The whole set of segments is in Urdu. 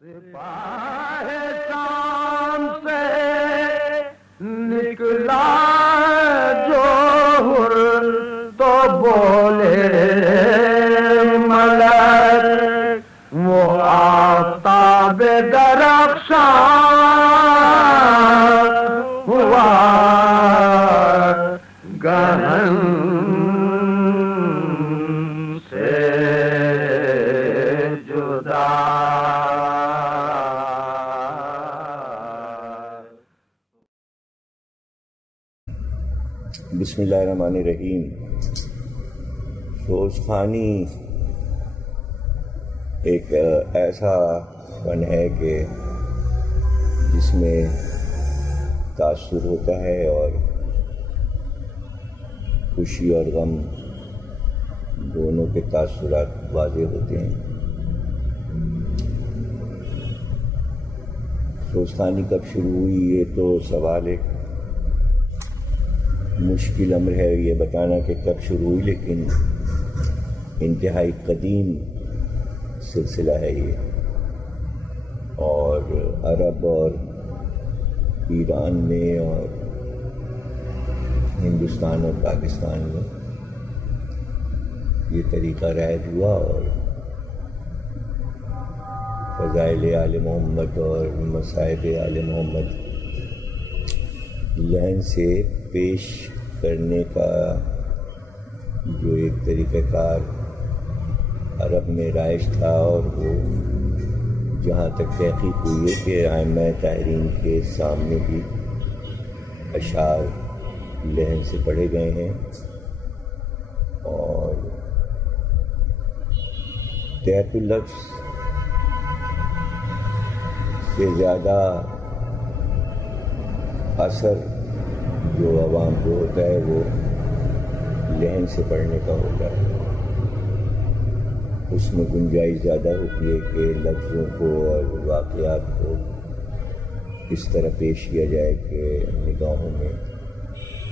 سپاہ شام سے نکلا جوہر تو بولے ملک وہ آفتاب درخشاں ہوا گہن سے جدا. بسم اللہ الرحمن الرحیم. سوزخانی ایک ایسا فن ہے کہ جس میں تاثر ہوتا ہے اور خوشی اور غم دونوں کے تاثرات واضح ہوتے ہیں. سوزخانی کب شروع ہوئی یہ تو سوال ایک مشکل امر ہے یہ بتانا کہ کب شروع ہوئی، لیکن انتہائی قدیم سلسلہ ہے یہ، اور عرب اور ایران میں اور ہندوستان اور پاکستان میں یہ طریقہ رائج ہوا، اور فضائل آل محمد اور مصائب آل محمد لحن سے پیش کرنے کا جو ایک طریقہ کار عرب میں رائج تھا، اور وہ جہاں تک تحقیق ہوئی ہے کہ ائمہ طاہرین کے سامنے بھی اشعار لحن سے پڑھے گئے ہیں، اور تحت اللفظ سے زیادہ اثر جو عوام کو ہوتا ہے وہ لحن سے پڑھنے کا ہوتا ہے. اس میں گنجائش زیادہ ہوتی ہے کہ لفظوں کو اور واقعات کو اس طرح پیش کیا جائے کہ نگاہوں میں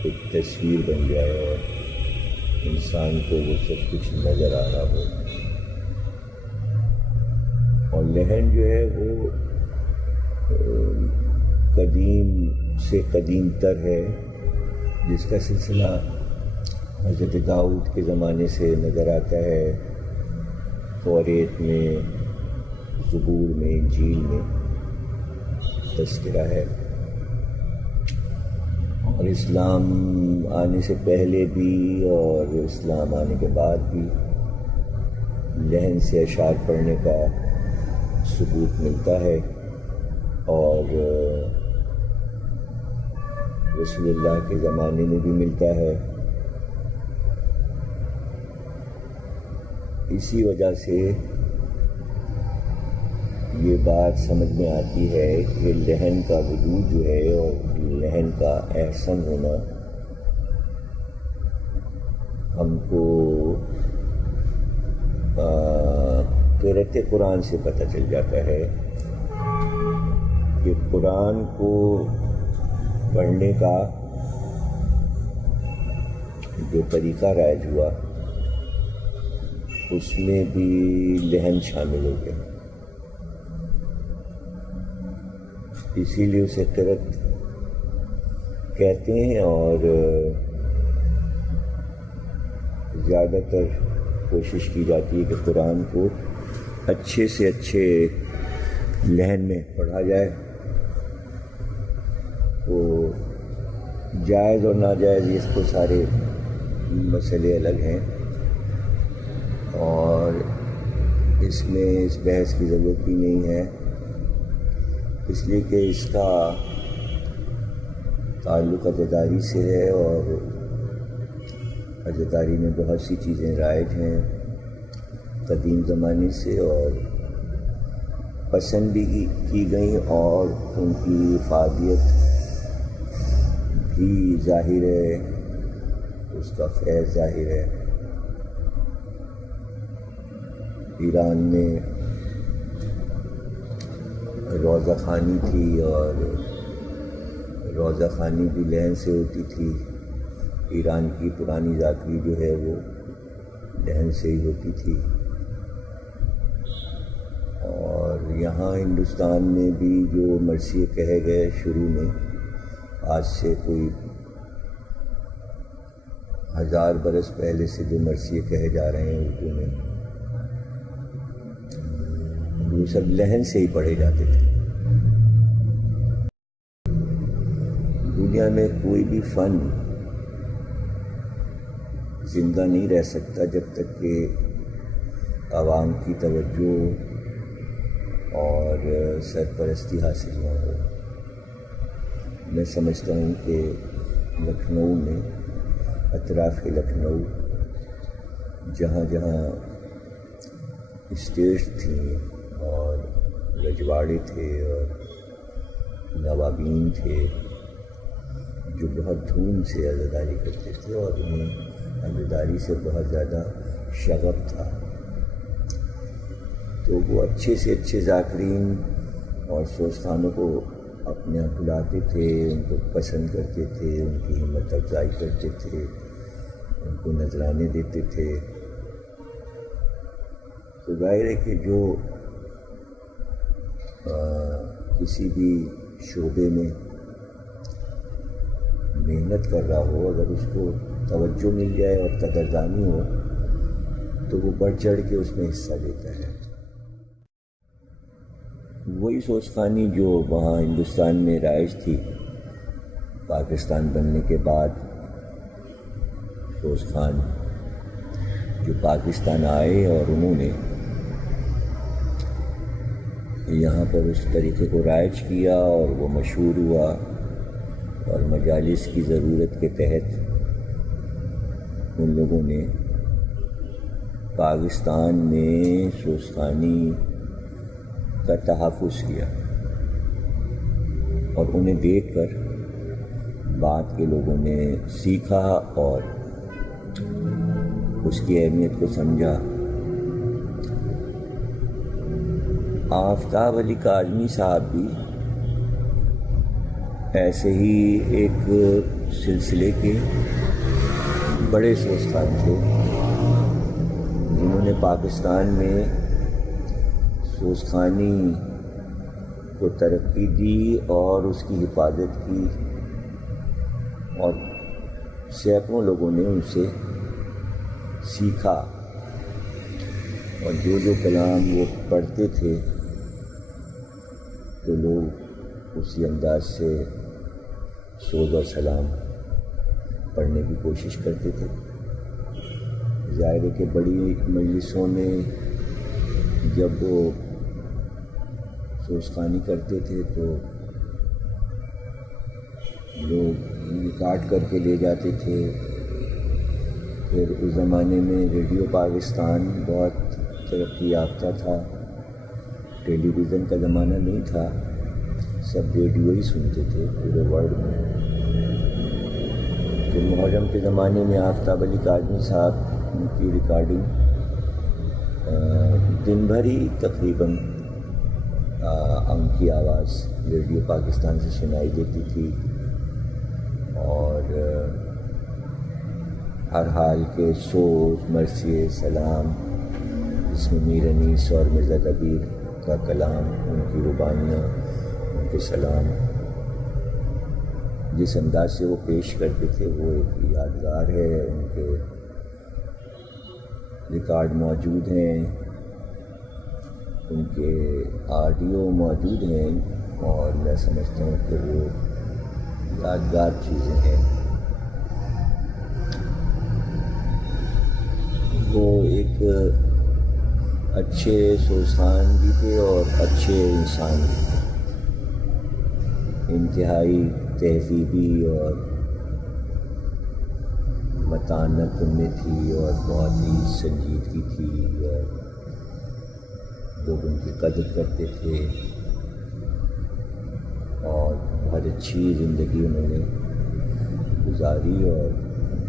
ایک تصویر بن جائے اور انسان کو وہ سب کچھ نظر آ رہا ہو. اور لحن جو ہے وہ قدیم سے قدیم تر ہے، جس کا سلسلہ حضرت داؤد کے زمانے سے نظر آتا ہے. توریت میں، زبور میں، انجیل میں تذکرہ ہے، اور اسلام آنے سے پہلے بھی اور اسلام آنے کے بعد بھی لحن سے اشعار پڑھنے کا ثبوت ملتا ہے، اور رسول اللہ کے زمانے میں بھی ملتا ہے. اسی وجہ سے یہ بات سمجھ میں آتی ہے کہ لحن کا وجود جو ہے اور لحن کا احسن ہونا ہم کو قرأت قرآن سے پتہ چل جاتا ہے کہ قرآن کو پڑھنے کا جو طریقہ رائج ہوا اس میں بھی لحن شامل ہو گیا. اسی لیے اسے قرأت کہتے ہیں، اور زیادہ تر کوشش کی جاتی ہے کہ قرآن کو اچھے سے اچھے لحن میں پڑھا جائے. تو جائز اور ناجائز اس کو سارے مسئلے الگ ہیں، اور اس میں اس بحث کی ضرورت بھی نہیں ہے، اس لیے کہ اس کا تعلق عزاداری سے ہے، اور عزاداری میں بہت سی چیزیں رائج ہیں قدیم زمانے سے، اور پسند بھی کی گئیں، اور ان کی افادیت بھی ظاہر ہے، اس کا فیض ظاہر ہے. ایران میں روضہ خوانی تھی، اور روضہ خوانی بھی لحن سے ہوتی تھی. ایران کی پرانی ذاکری جو ہے وہ لحن سے ہی ہوتی تھی، اور یہاں ہندوستان میں بھی جو مرثیے کہے گئے شروع میں، آج سے کوئی 1000 برس پہلے سے جو مرثیے کہے جا رہے ہیں اردو میں، وہ سب لہن سے ہی پڑھے جاتے تھے۔ دنیا میں کوئی بھی فن زندہ نہیں رہ سکتا جب تک کہ عوام کی توجہ اور سرپرستی حاصل نہ ہو۔ میں سمجھتا ہوں کہ لکھنؤ میں، اطراف لکھنؤ، جہاں جہاں اسٹیج تھیں اور رجواڑے تھے اور نوابین تھے جو بہت دھوم سے عزاداری کرتے تھے اور انہیں عزاداری سے بہت زیادہ شغف تھا، تو وہ اچھے سے اچھے ذاکرین اور سوستانوں کو اپنے یہاں بلاتے تھے، ان کو پسند کرتے تھے، ان کی ہمت افزائی کرتے تھے، ان کو نذرانے دیتے تھے۔ تو ظاہر ہے کہ جو کسی بھی شعبے میں محنت کر رہا ہو، اگر اس کو توجہ مل جائے اور قدردانی ہو تو وہ بڑھ چڑھ کے اس میں حصہ لیتا ہے۔ وہی سوستانی جو وہاں ہندوستان میں رائج تھی، پاکستان بننے کے بعد سوستان جو پاکستان آئے اور انہوں نے یہاں پر اس طریقے کو رائج کیا اور وہ مشہور ہوا، اور مجالس کی ضرورت کے تحت ان لوگوں نے پاکستان میں سوستانی کا تحفظ کیا، اور انہیں دیکھ کر بعد کے لوگوں نے سیکھا اور اس کی اہمیت کو سمجھا۔ آفتاب علی کاظمی صاحب بھی ایسے ہی ایک سلسلے کے بڑے سوستان تھے جنہوں نے پاکستان میں سوستانی کو ترقی دی اور اس کی حفاظت کی، اور سینکڑوں لوگوں نے ان سے سیکھا، اور جو جو کلام وہ پڑھتے تھے تو لوگ اسی انداز سے سوز و سلام پڑھنے کی کوشش کرتے تھے۔ ظاہر ہے کہ بڑی مجلسوں میں جب وہ سوستانی کرتے تھے تو لوگ ریکارڈ کر کے لے جاتے تھے۔ پھر اس زمانے میں ریڈیو پاکستان بہت ترقی یافتہ تھا، ٹیلی ویژن کا زمانہ نہیں تھا، سب ریڈیو ہی سنتے تھے پورے ورلڈ میں۔ تو محرم کے زمانے میں آفتاب علی کاظمی صاحب ان کی ریکارڈنگ دن بھر ہی تقریباً ان کی آواز ریڈیو پاکستان سے سنائی دیتی تھی، اور ہر حال کے سوز، مرثیے، سلام، اس میں میر انیس اور مرزا دبیر کا کلام، ان کی ربانیاں، ان کے سلام، جس انداز سے وہ پیش کرتے تھے وہ ایک یادگار ہے۔ ان کے ریکارڈ موجود ہیں، ان کے آڈیو موجود ہیں، اور میں سمجھتا ہوں کہ وہ یادگار چیزیں ہیں۔ وہ ایک اچھے سوستان بھی تھے اور اچھے انسان بھی تھے، انتہائی تہذیبی اور متانت ان میں تھی، اور بہت ہی سنجیدگی تھی، اور لوگ ان کی قدر کرتے تھے، اور بہت اچھی زندگی انہوں نے گزاری، اور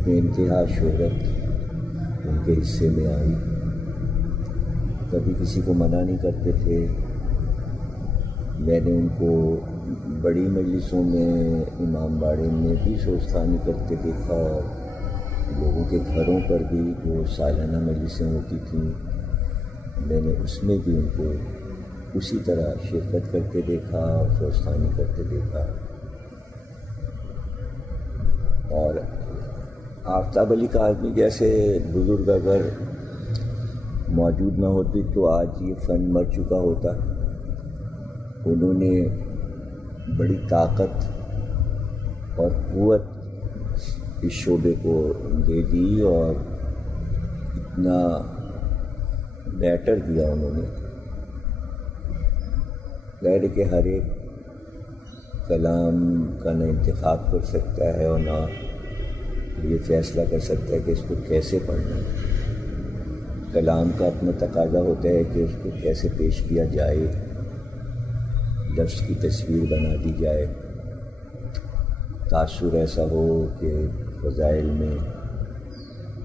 بے انتہا شہرت ان کے حصے میں آئی۔ کبھی کسی کو منع نہیں کرتے تھے۔ میں نے ان کو بڑی مجلسوں میں، امام باڑے میں بھی سوستانی کرتے دیکھا، اور لوگوں کے گھروں پر بھی جو سالانہ مجلسیں ہوتی تھیں، میں نے اس میں بھی ان کو اسی طرح شرکت کرتے دیکھا اور سوستانی کرتے دیکھا. اور آفتاب علی کاظمی جیسے بزرگ اگر موجود نہ ہوتے تو آج یہ فن مر چکا ہوتا. انہوں نے بڑی طاقت اور قوت اس شعبے کو دے دی اور اتنا بیٹر دیا انہوں نے. ظاہر ہے کہ ہر ایک کلام کا نہ انتخاب کر سکتا ہے اور نہ یہ فیصلہ کر سکتا ہے کہ اس کو کیسے پڑھنا ہے. کلام کا اپنا تقاضا ہوتا ہے کہ اس کو کیسے پیش کیا جائے، لفظ کی تصویر بنا دی جائے، تاثر ایسا ہو کہ فضائل میں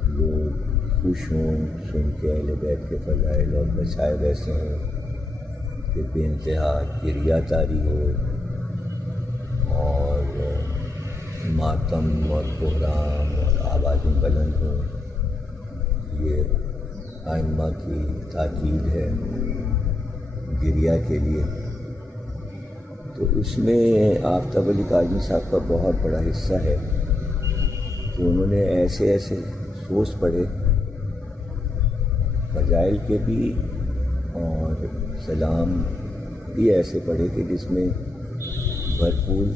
لوگ خوش ہوں سن کے اہل بیت کے فضائل، اور مصائب ایسے ہوں کہ بے انتہا کریا تاری ہو اور ماتم اور بحران اور آوازیں بلند ہوں. یہ آئمہ کی تاکید ہے گریا کے لیے. تو اس میں آفتاب علی کاظمی صاحب کا بہت بڑا حصہ ہے کہ انہوں نے ایسے ایسے سوز پڑھے، فضائل کے بھی اور سلام بھی ایسے پڑھے کہ جس میں بھرپور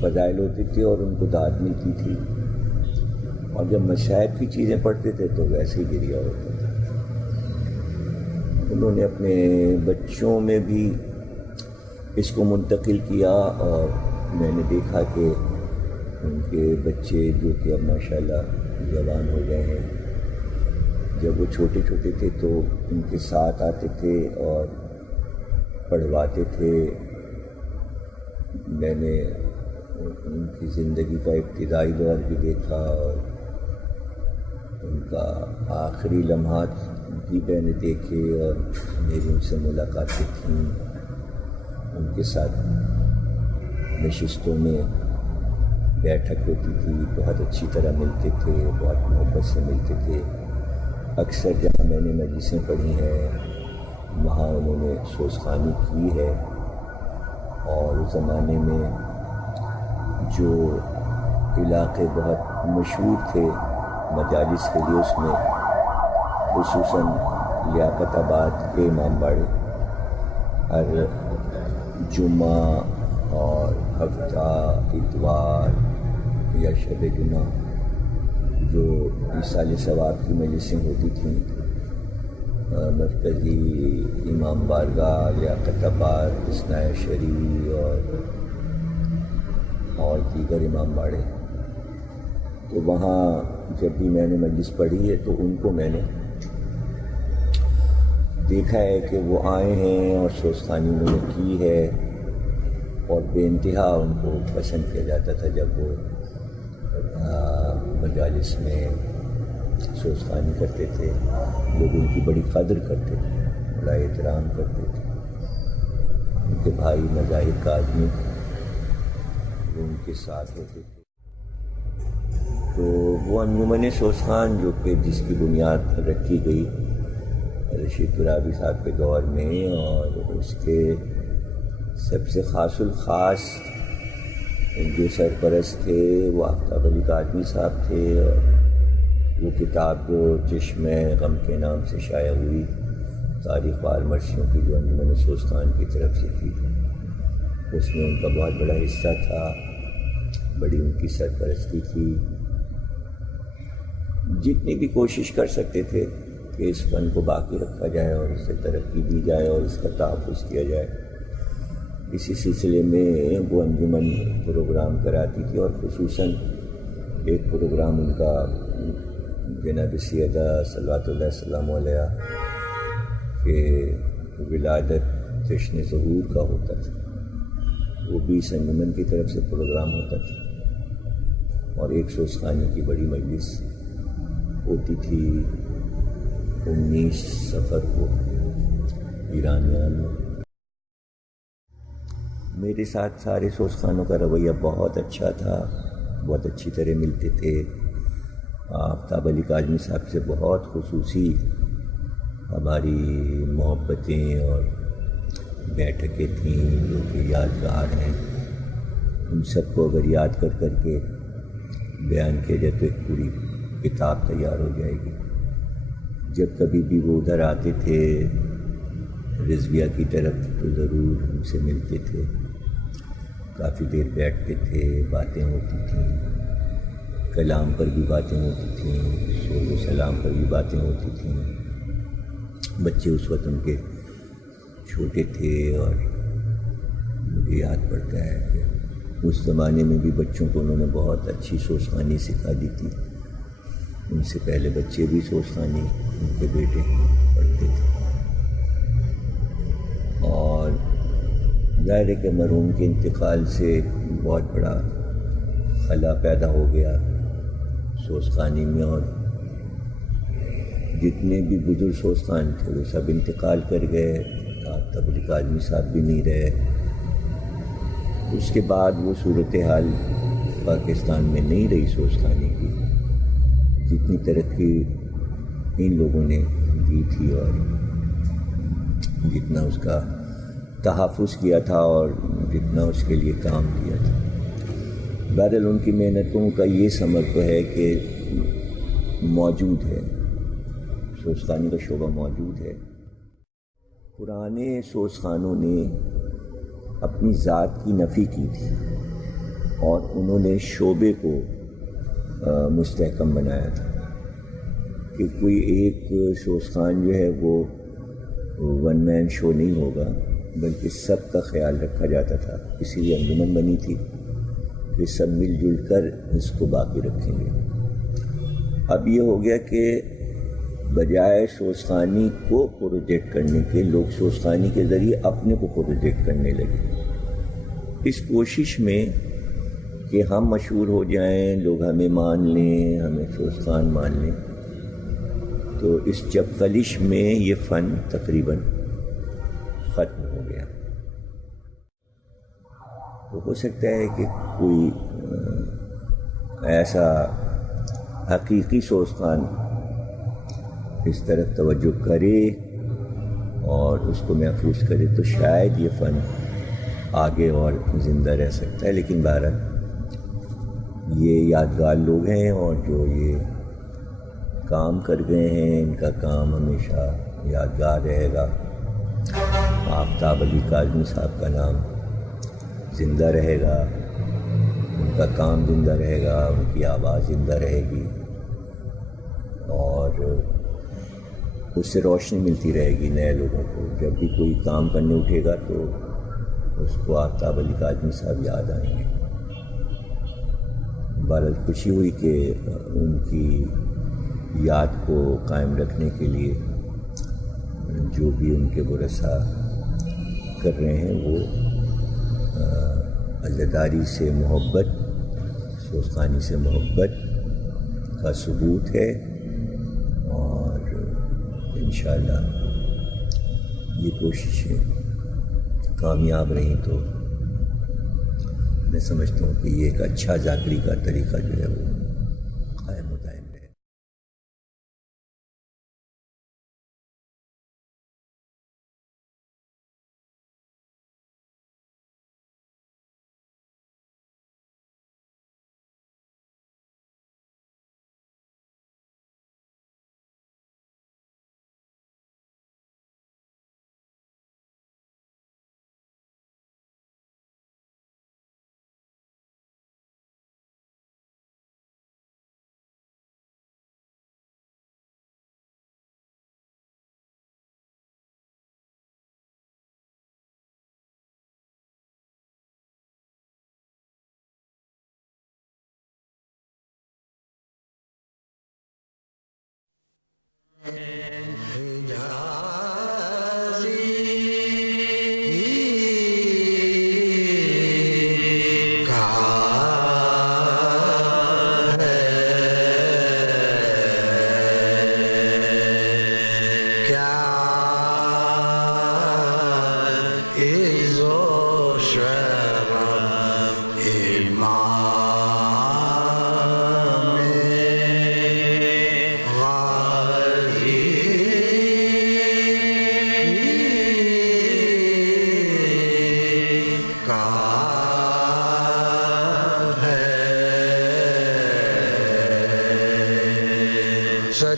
فضائل ہوتے تھے اور ان کو داد ملتی تھی. اور جب مشائب کی چیزیں پڑھتے تھے تو ویسے ہی گریا ہوتا تھا. انہوں نے اپنے بچوں میں بھی اس کو منتقل کیا اور میں نے دیکھا کہ ان کے بچے جو کہ اب ماشاءاللہ جوان ہو گئے ہیں، جب وہ چھوٹے چھوٹے تھے تو ان کے ساتھ آتے تھے اور پڑھواتے تھے. میں نے ان کی زندگی کا ابتدائی دور بھی دیکھا اور ان کا آخری لمحات بھی میں نے دیکھے اور میری ان سے ملاقاتیں تھیں. ان کے ساتھ نشستوں میں بیٹھک ہوتی تھی، بہت اچھی طرح ملتے تھے، بہت محبت سے ملتے تھے. اکثر جہاں میں نے مجلسیں پڑھی ہیں وہاں انہوں نے سوزخوانی کی ہے. اور اس زمانے میں جو علاقے بہت مشہور تھے مجالس کے لیے، اس میں خصوصاً لیاقت آباد کے امام باڑے ہر جمعہ اور ہفتہ اتوار یا شب جمعہ جو ایصال ثواب کی مجلسیں ہوتی تھیں، مرکزی امام بارگاہ لیاقت آباد اثنا عشری اور دیگر امام باڑے، تو وہاں جب بھی میں نے مجلس پڑھی ہے تو ان کو میں نے دیکھا ہے کہ وہ آئے ہیں اور سوزخوانی انہوں نے کی ہے اور بے انتہا ان کو پسند کیا جاتا تھا. جب وہ مجالس میں سوزخوانی کرتے تھے لوگ ان کی بڑی قدر کرتے تھے، بڑا احترام کرتے تھے. ان کے بھائی مظاہر کاظمی وہ ان کے ساتھ ہوتے تھے. تو وہ انجمن سوزخوان جو کہ جس کی بنیاد رکھی گئی رشید ترابی صاحب کے دور میں، اور اس کے سب سے خاص الخاص جو سرپرست تھے وہ آفتاب علی کاظمی صاحب تھے. اور وہ کتاب جو چشمِ غم کے نام سے شائع ہوئی، تاریخ وار مرثیوں کی، جو انجمن سوزخوان کی طرف سے تھی، اس میں ان کا بہت بڑا حصہ تھا، بڑی ان کی سرپرستی تھی. جتنی بھی کوشش کر سکتے تھے کہ اس فن کو باقی رکھا جائے اور اس سے ترقی دی جائے اور اس کا تحفظ کیا جائے. اسی سلسلے میں وہ انجمن پروگرام کراتی تھی، اور خصوصاً ایک پروگرام ان کا جناب سیدہ صلوات اللہ السلام علیہ کے ولادت جشن ظہور کا ہوتا تھا. وہ بھی اس انجمن کی طرف سے پروگرام ہوتا تھا. اور ایک سوزخوانی کی بڑی مجلس ہوتی تھی 19 صفر کو ایرانیان میں. میرے ساتھ سارے سوزخوانوں کا رویہ بہت اچھا تھا، بہت اچھی طرح ملتے تھے. آفتاب علی کاظمی صاحب سے بہت خصوصی ہماری محبتیں اور بیٹھکیں تھیں جو کہ یادگار ہیں، ان سب کو اگر یاد کر کر کے بیان کیا جائے تو ایک پوری کتاب تیار ہو جائے گی۔ جب کبھی بھی وہ ادھر آتے تھے رضویہ کی طرف تو ضرور ہم سے ملتے تھے، کافی دیر بیٹھتے تھے، باتیں ہوتی تھیں، کلام پر بھی باتیں ہوتی تھیں، شور و سلام پر بھی باتیں ہوتی تھیں۔ بچے اس وقت ان کے چھوٹے تھے اور مجھے یاد پڑتا ہے کہ اس زمانے میں بھی بچوں کو انہوں نے بہت اچھی سوچ خوانی سکھا دی تھی۔ ان سے پہلے بچے بھی سوچ خوانی ان کے بیٹے پڑھتے تھے، اور ظاہر ہے کہ مرحوم کے انتقال سے بہت بڑا خلا پیدا ہو گیا سوچ خوانی میں، اور جتنے بھی بزرگ سوچ خوان تھے وہ سب انتقال کر گئے۔ آپ تبلیغ اعظمی صاحب بھی نہیں رہے۔ اس کے بعد وہ صورتحال پاکستان میں نہیں رہی سوچ خوانی کی، جتنی ترقی ان لوگوں نے دی تھی اور جتنا اس کا تحفظ کیا تھا اور جتنا اس کے لیے کام کیا تھا۔ بہرحال ان کی محنتوں کا یہ ثمر تو ہے کہ موجود ہے، سوچ خوانی کا شعبہ موجود ہے۔ پرانے سوچ خوانوں نے اپنی ذات کی نفی کی تھی اور انہوں نے شعبے کو مستحکم بنایا تھا کہ کوئی ایک سوچ خوان جو ہے وہ ون مین شو نہیں ہوگا، بلکہ سب کا خیال رکھا جاتا تھا۔ اسی لیے انجمن بنی تھی کہ سب مل جل کر اس کو باقی رکھیں گے۔ اب یہ ہو گیا کہ بجائے سوچ خوانی کو پروجیکٹ کرنے کے، لوگ سوچ خوانی کے ذریعے اپنے کو پروجیکٹ کرنے لگے، اس کوشش میں کہ ہم مشہور ہو جائیں، لوگ ہمیں مان لیں، ہمیں سوچ خوان مان لیں۔ تو اس چپقلش میں یہ فن تقریباً ختم ہو گیا۔ تو ہو سکتا ہے کہ کوئی ایسا حقیقی سوچ خوان اس طرف توجہ کرے اور اس کو محفوظ کرے تو شاید یہ فن آگے اور زندہ رہ سکتا ہے، لیکن بہرحال یہ یادگار لوگ ہیں اور جو یہ کام کر گئے ہیں ان کا کام ہمیشہ یادگار رہے گا۔ آفتاب علی کاظمی صاحب کا نام زندہ رہے گا، ان کا کام زندہ رہے گا، ان کی آواز زندہ رہے گی، اور اس سے روشنی ملتی رہے گی نئے لوگوں کو۔ جب بھی کوئی کام کرنے اٹھے گا تو اس کو آفتاب علی کاظمی صاحب یاد آئیں گے۔ بہرحال خوشی ہوئی کہ ان کی یاد کو قائم رکھنے کے لیے جو بھی ان کے ورثاء کر رہے ہیں وہ عزاداری سے محبت، سوچ خوانی سے محبت کا ثبوت ہے، اور انشاءاللہ یہ کوششیں کامیاب رہیں تو میں سمجھتا ہوں کہ یہ ایک اچھا ذاکری کا طریقہ جو ہے وہ قائم و دائم رہے۔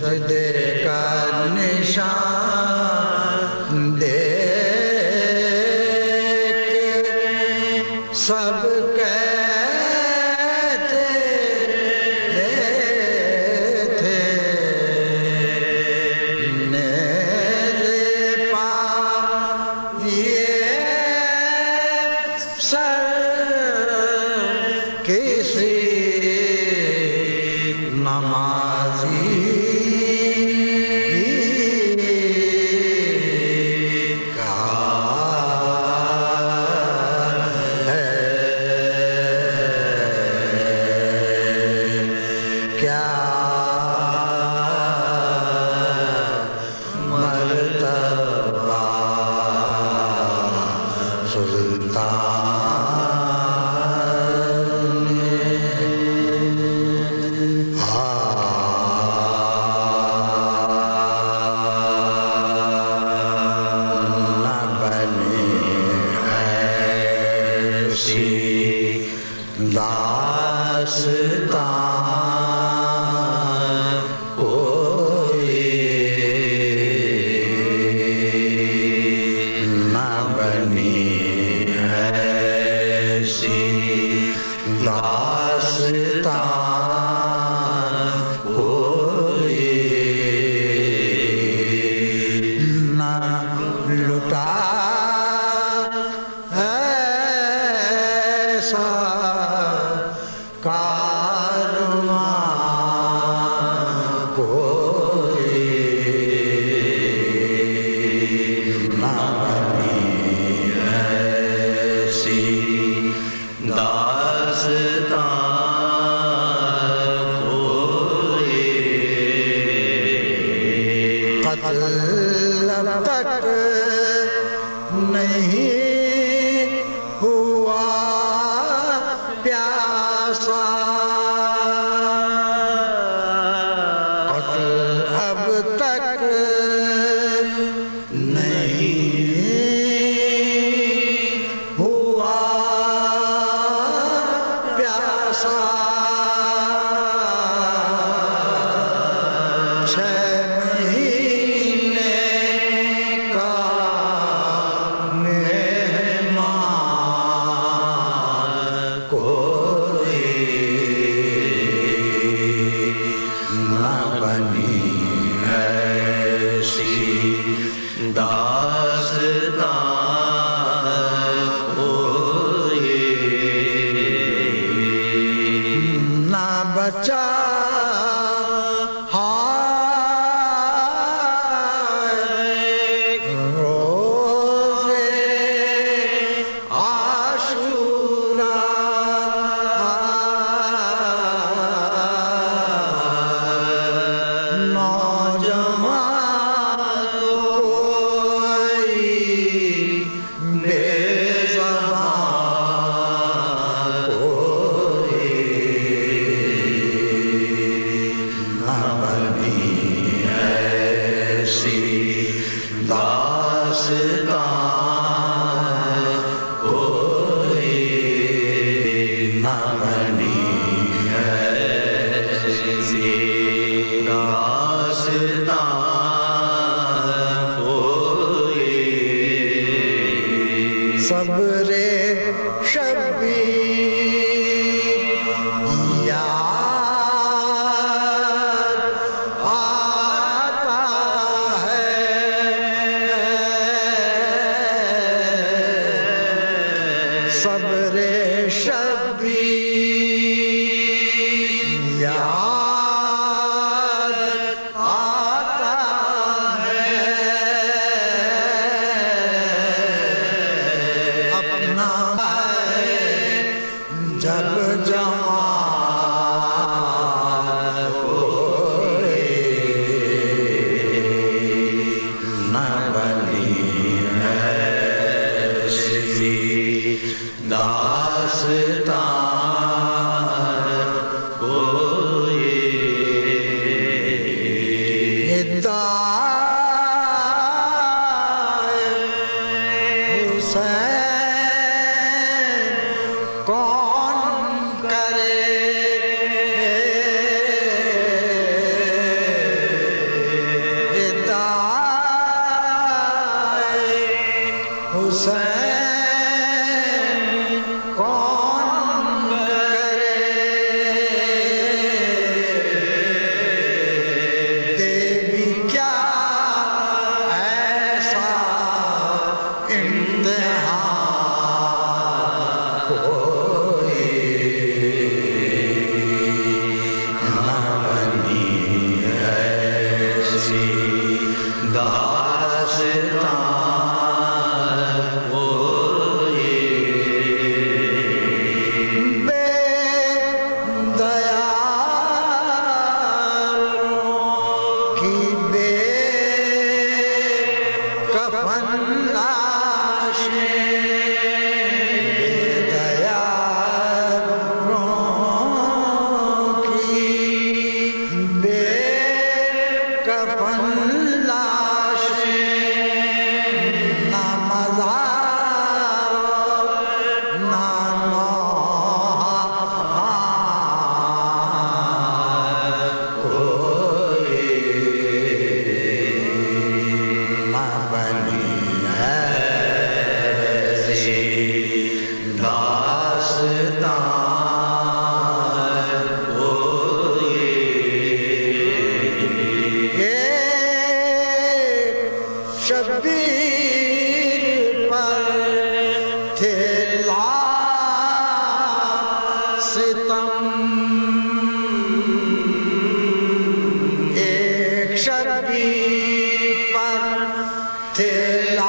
سجدے کا نشان دے سب کہتے تھے میرے پاس یہ سر کسی نمازی اب تک نہیں ہوا پیاسا اب تک نہیں ہوا پیاسا بچا روزے عاشورا نوجوان کوئی بے صبر شبیر یاد آتا ہے صبر شبیر یاد آتا ہے جب جوان کوئی نہ بنی ایسی داستان کوئی حسین کون کرے حسین کون کرے دیوی کیا ایسا امتحان کوئی نہ بنی ایسی داستان کوئی بے دیاروں کی بے کفن لاشیں بے دیاروں کی بے کفن لاشیں نہ مزار نہ نوحہ کوئی نہ بنی ایسی داستان کوئی شبیر پر تھے لاکھ ستم ایک شبیر پر تھے لاکھ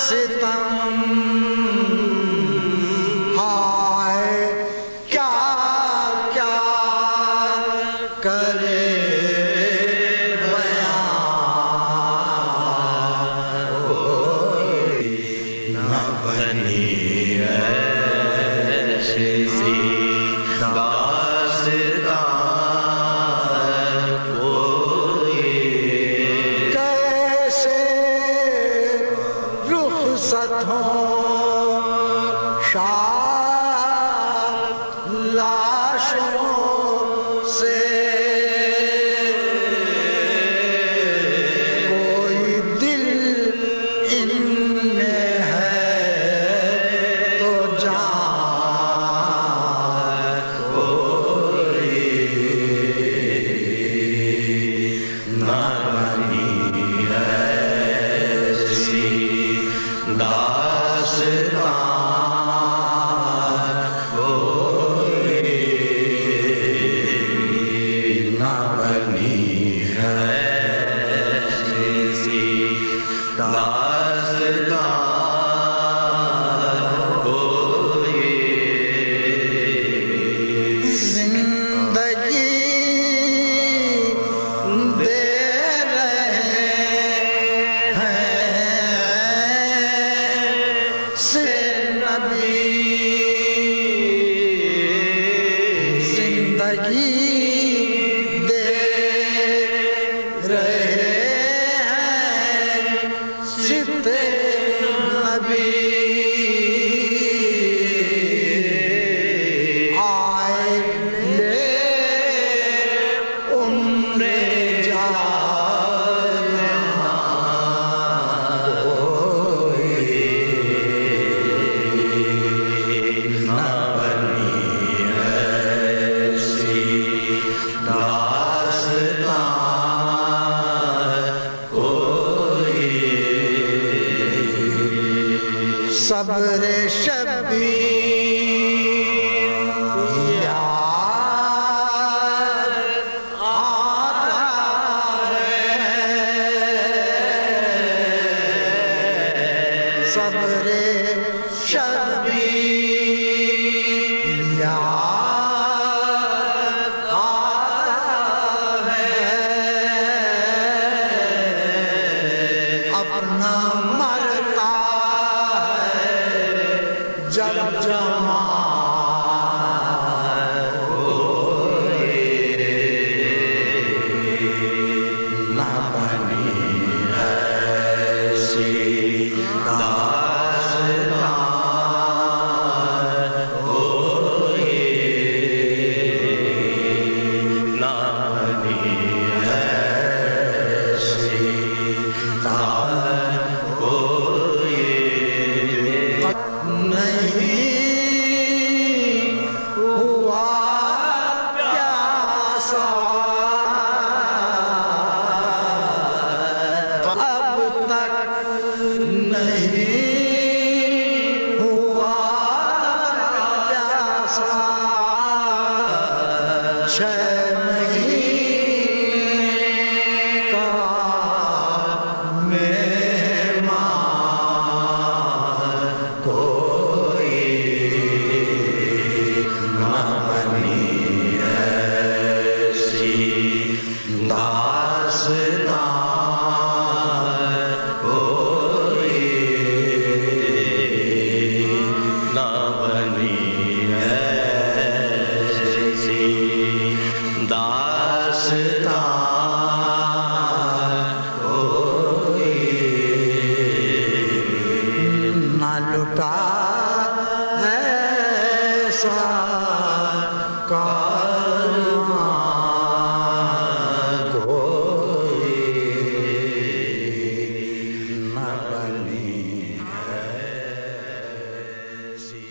ستم ہائے کیا کیا کرے بنی ایسی داستان کوئی کیسے رخصت ہوں شاد لاشوں سے کوئی دل ان میں صبر شبیر یاد آتا ہے صبر شبیر یاد آتا ہے اپنا مرتا جب جمال ہوئے نہ بنی ایسی داستان ہوئے نہ بنی ایسی داستان لٹا ہے ایسا کارواں کوئی نہ بنی ایسی.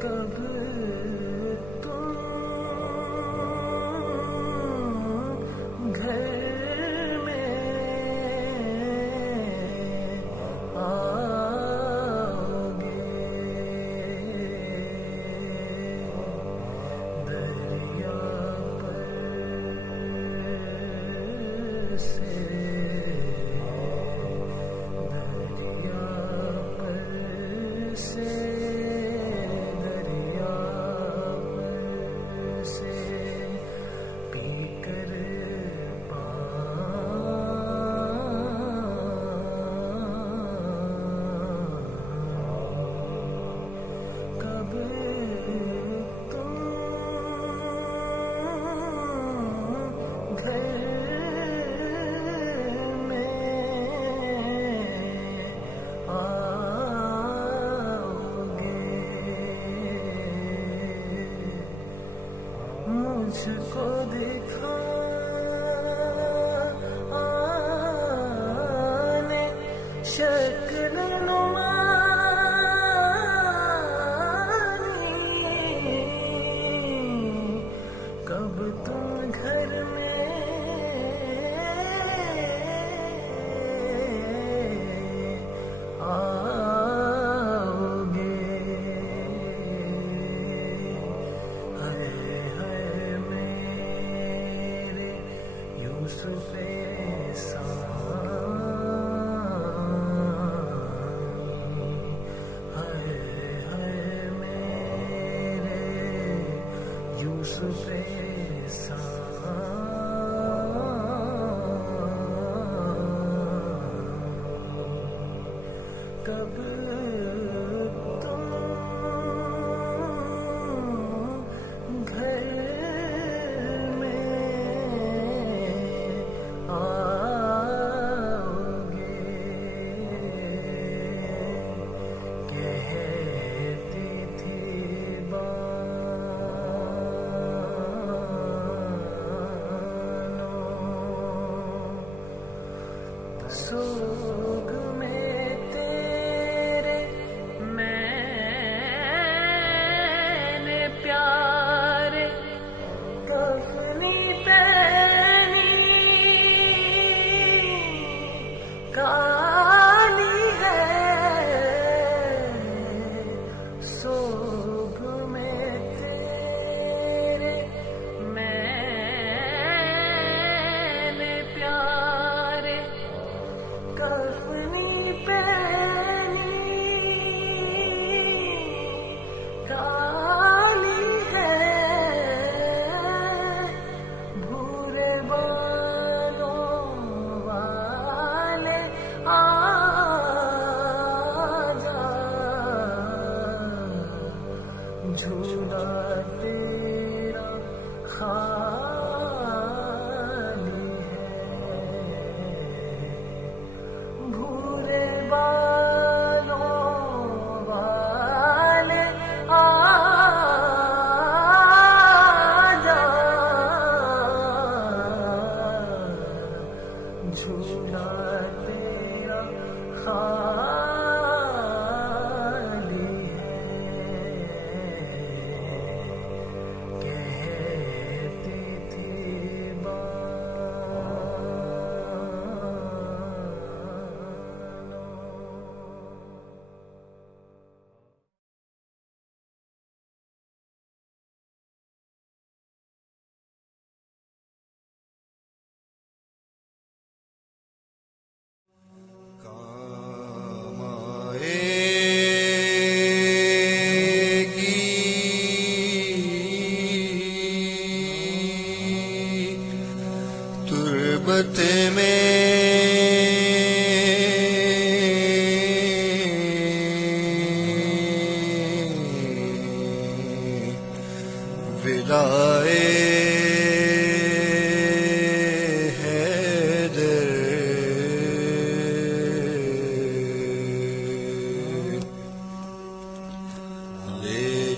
کب تم گھر میں آؤ گے دریا پر سے مجھ کو دکھانے شکل نمانی کب تم گھر میں آؤ گے یوسف ثانی ہے میرے یوسف ثانی کب تم گھر سوگ میں تیرے جھولا تیرا خالی ہے بھورے بالوں والے آ جا جھولا تیرا خالی ہے کہتی تھی بانو کام آئے گی تربت میں ولائے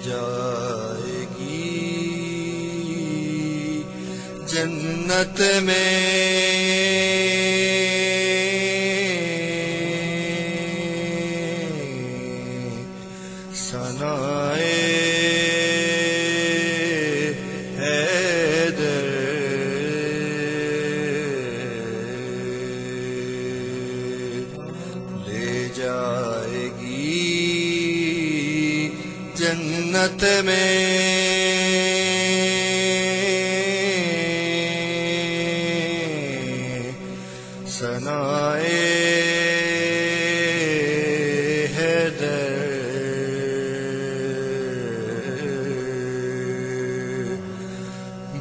جائے گی جنت میں ثنائے حیدر لے جائے گی جنت میں ثنائے حیدر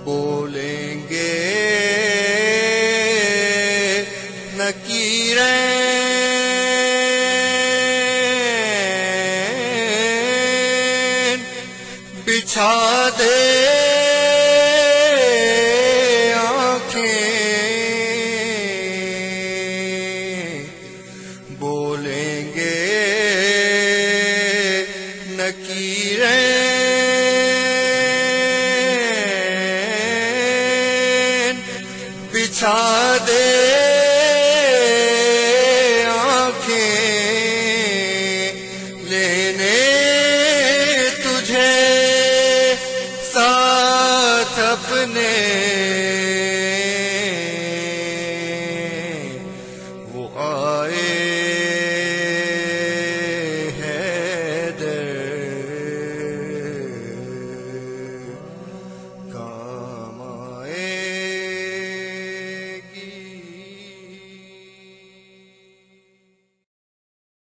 بولیں گے نکیریں بچھا دے آنکھیں بولیں گے نکیریں بچھا دے